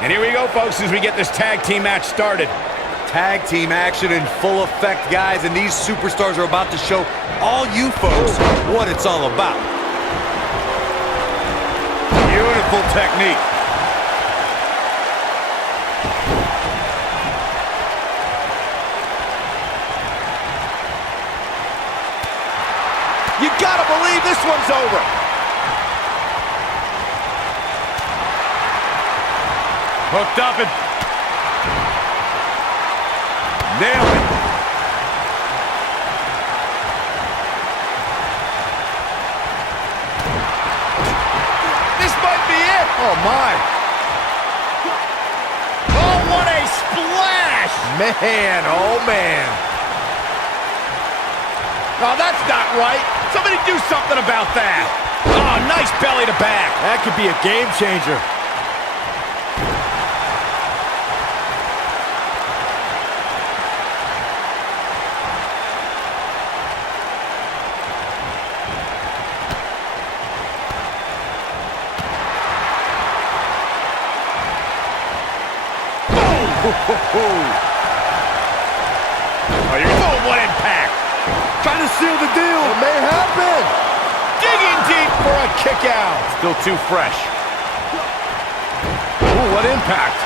And here we go, folks, as we get this tag team match started. Tag team action in full effect, guys, and these superstars are about to show all you folks what it's all about. Beautiful technique. You gotta believe this one's over. Hooked up and nailed it. This might be it. Oh, my. Oh, what a splash! Man, oh, man. Oh, that's not right. Somebody do something about that. Oh, nice belly to back. That could be a game changer. Oh, what impact! Trying to seal the deal. It may happen. Digging deep for a kick out. Still too fresh. Ooh, what impact.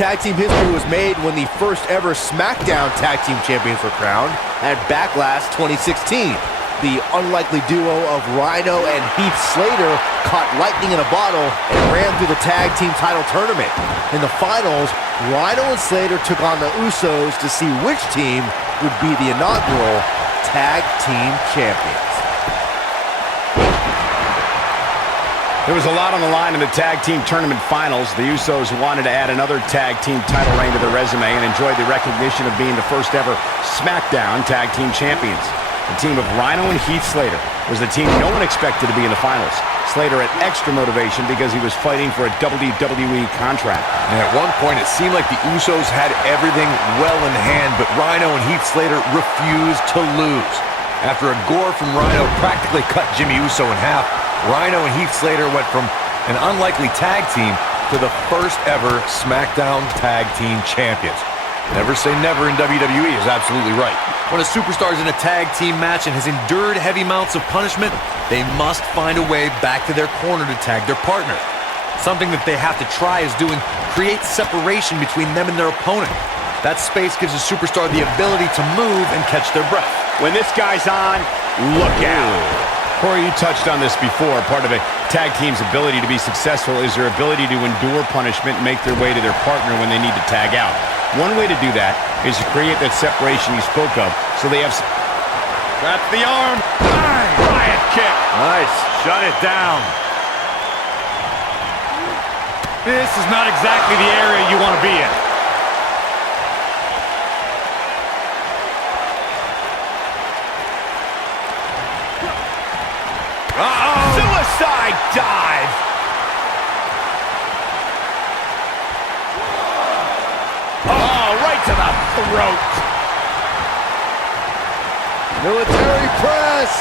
Tag team history was made when the first ever SmackDown Tag Team Champions were crowned at Backlash 2016. The unlikely duo of Rhino and Heath Slater caught lightning in a bottle and ran through the tag team title tournament. In the finals, Rhino and Slater took on the Usos to see which team would be the inaugural Tag Team Champions. There was a lot on the line in the tag team tournament finals. The Usos wanted to add another tag team title reign to their resume and enjoyed the recognition of being the first ever SmackDown Tag Team Champions. The team of Rhino and Heath Slater was the team no one expected to be in the finals. Slater had extra motivation because he was fighting for a WWE contract. And at one point, it seemed like the Usos had everything well in hand, but Rhino and Heath Slater refused to lose. After a gore from Rhino practically cut Jimmy Uso in half, Rhino and Heath Slater went from an unlikely tag team to the first ever SmackDown Tag Team Champions. Never say never in WWE is absolutely right. When a superstar is in a tag team match and has endured heavy amounts of punishment, they must find a way back to their corner to tag their partner. Something that they have to try is doing create separation between them and their opponent. That space gives a superstar the ability to move and catch their breath. When this guy's on, look out. Corey, you touched on this before. Part of a tag team's ability to be successful is their ability to endure punishment and make their way to their partner when they need to tag out. One way to do that is to create that separation you spoke of, so they have... That's the arm. Nice. Riot kick. Nice. Shut it down. This is not exactly the area you want to be in. Uh-oh. Suicide dive. Oh, right to the throat. Military press.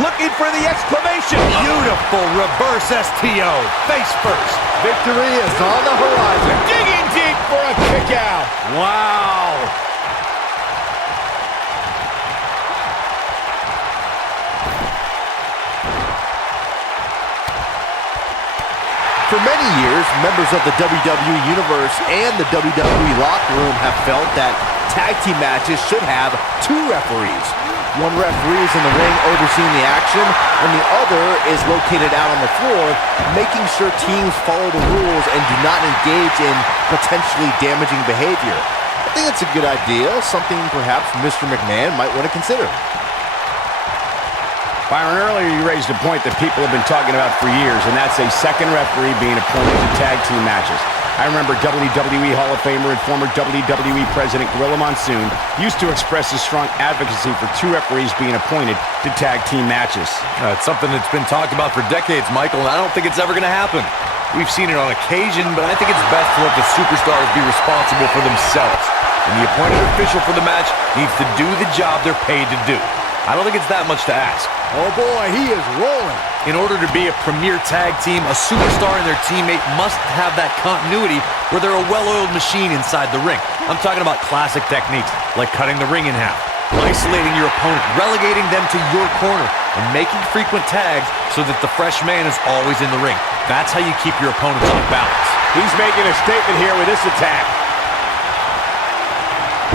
Looking for the exclamation. Beautiful reverse STO. Face first. Victory is on the horizon. Digging deep for a kick out. Wow. For many years, members of the WWE Universe and the WWE locker room have felt that tag team matches should have two referees. One referee is in the ring overseeing the action, and the other is located out on the floor, making sure teams follow the rules and do not engage in potentially damaging behavior. I think it's a good idea, something perhaps Mr. McMahon might want to consider. Byron, earlier you raised a point that people have been talking about for years, and that's a second referee being appointed to tag team matches. I remember WWE Hall of Famer and former WWE President Gorilla Monsoon used to express his strong advocacy for two referees being appointed to tag team matches. It's something that's been talked about for decades, Michael, and I don't think it's ever going to happen. We've seen it on occasion, but I think it's best to let the superstars be responsible for themselves. And the appointed official for the match needs to do the job they're paid to do. I don't think it's that much to ask. Oh boy, he is rolling. In order to be a premier tag team, a superstar and their teammate must have that continuity where they're a well-oiled machine inside the ring. I'm talking about classic techniques, like cutting the ring in half, isolating your opponent, relegating them to your corner, and making frequent tags so that the fresh man is always in the ring. That's how you keep your opponents off balance. He's making a statement here with this attack.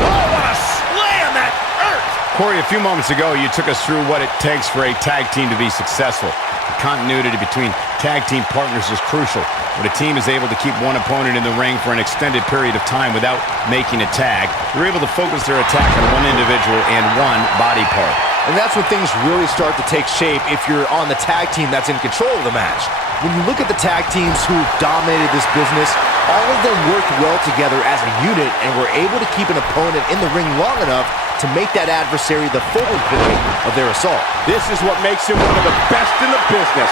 Oh, what a slam that hurt! Corey, a few moments ago, you took us through what it takes for a tag team to be successful. The continuity between tag team partners is crucial. When a team is able to keep one opponent in the ring for an extended period of time without making a tag, they're able to focus their attack on one individual and one body part. And that's when things really start to take shape if you're on the tag team that's in control of the match. When you look at the tag teams who dominated this business, all of them worked well together as a unit and were able to keep an opponent in the ring long enough to make that adversary the focal point of their assault. This is what makes him one of the best in the business.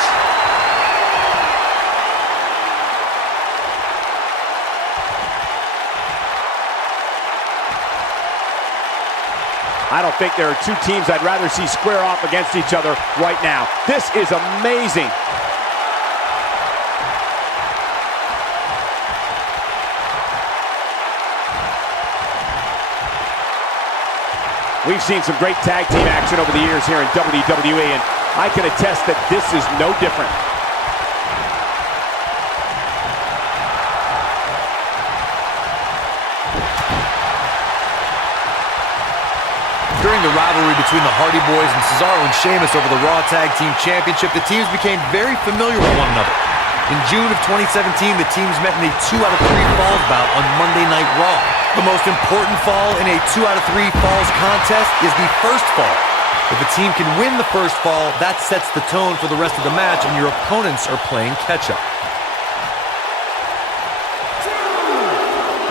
I don't think there are two teams I'd rather see square off against each other right now. This is amazing. We've seen some great tag team action over the years here in WWE, and I can attest that this is no different. During the rivalry between the Hardy Boys and Cesaro and Sheamus over the Raw Tag Team Championship, the teams became very familiar with one another. In June of 2017, the teams met in a 2 out of 3 falls bout on Monday Night Raw. The most important fall in a 2 out of 3 falls contest is the first fall. If a team can win the first fall, that sets the tone for the rest of the match, and your opponents are playing catch-up.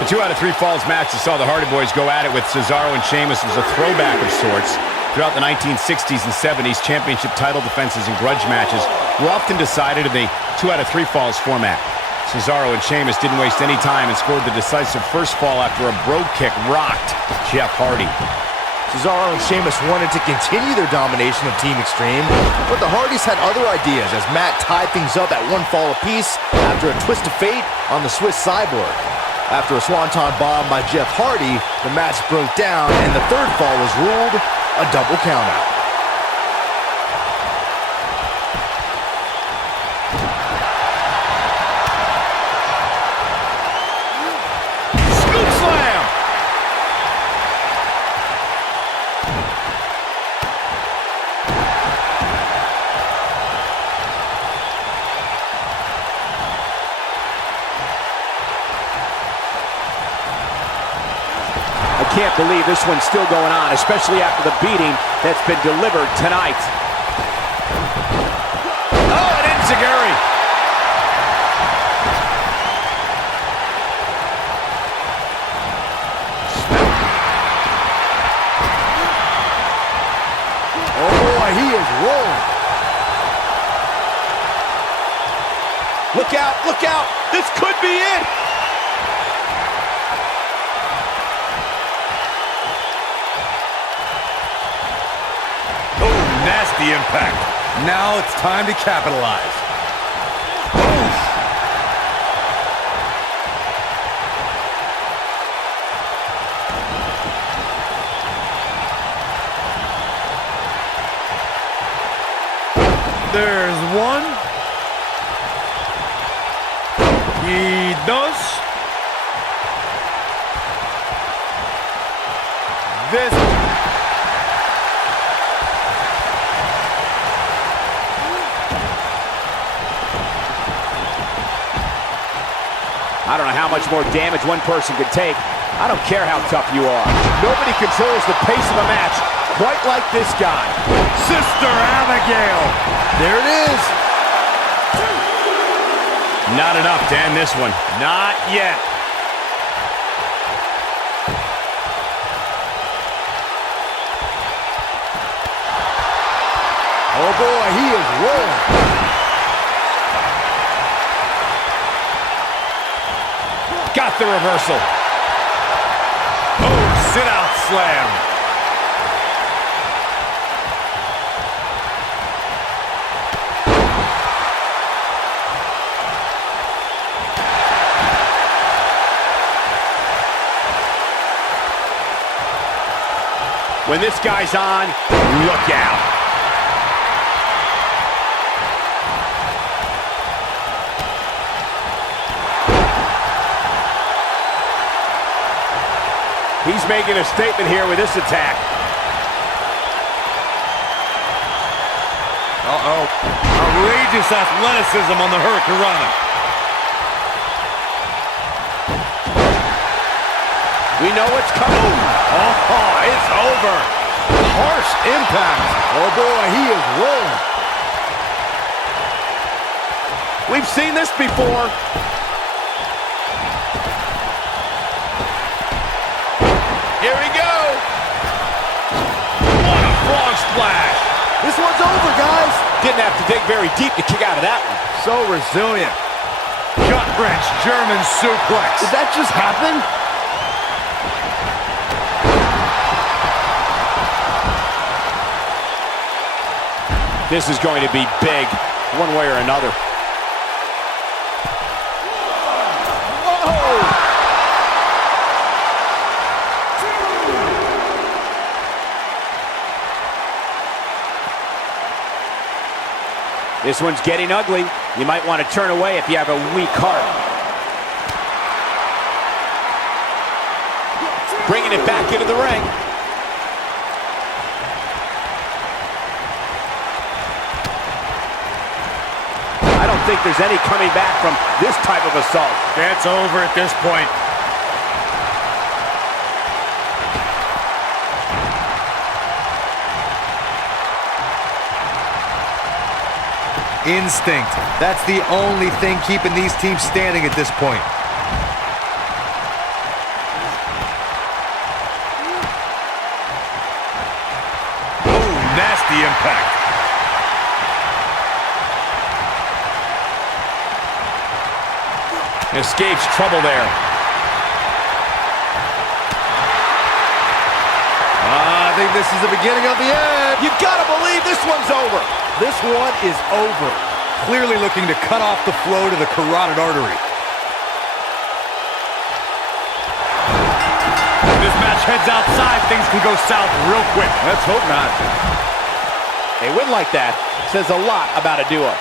The 2 out of 3 falls match that saw the Hardy Boys go at it with Cesaro and Sheamus was a throwback of sorts. Throughout the 1960s and 70s, championship title defenses and grudge matches were often decided in the 2 out of 3 falls format. Cesaro and Sheamus didn't waste any time and scored the decisive first fall after a brogue kick rocked Jeff Hardy. Cesaro and Sheamus wanted to continue their domination of Team Extreme, but the Hardys had other ideas as Matt tied things up at 1 fall apiece after a twist of fate on the Swiss Cyborg. After a swanton bomb by Jeff Hardy, the match broke down and the third fall was ruled a double countout. Scoop slam! I can't believe this one's still going on, especially after the beating that's been delivered tonight. Oh, and enziguri. Oh boy, he is rolling. Look out, look out. This could be it. Nasty impact. Now it's time to capitalize. Oof. There's one. Y dos. This. I don't know how much more damage one person could take. I don't care how tough you are. Nobody controls the pace of a match quite like this guy. Sister Abigail. There it is. Not enough to end this one. Not yet. Oh boy, he is rolling. Got the reversal. Oh, sit-out slam. When this guy's on, look out. He's making a statement here with this attack. Uh-oh. Outrageous athleticism on the Hurricanrana. We know what's coming. Oh, it's over. Harsh impact. Oh boy, he is rolling. We've seen this before. Here we go. What a frog splash. This one's over, guys. Didn't have to dig very deep to kick out of that one. So resilient. Gut-wrench German suplex. Did that just happen? This is going to be big, one way or another. This one's getting ugly. You might want to turn away if you have a weak heart. Bringing it back into the ring. I don't think there's any coming back from this type of assault. That's over at this point. Instinct. That's the only thing keeping these teams standing at this point. Oh, nasty impact. Escapes trouble there. I think this is the beginning of the end. You've got to believe this one's over. This one is over. Clearly looking to cut off the flow to the carotid artery. If this match heads outside, things can go south real quick. Let's hope not. A win like that says a lot about a duo.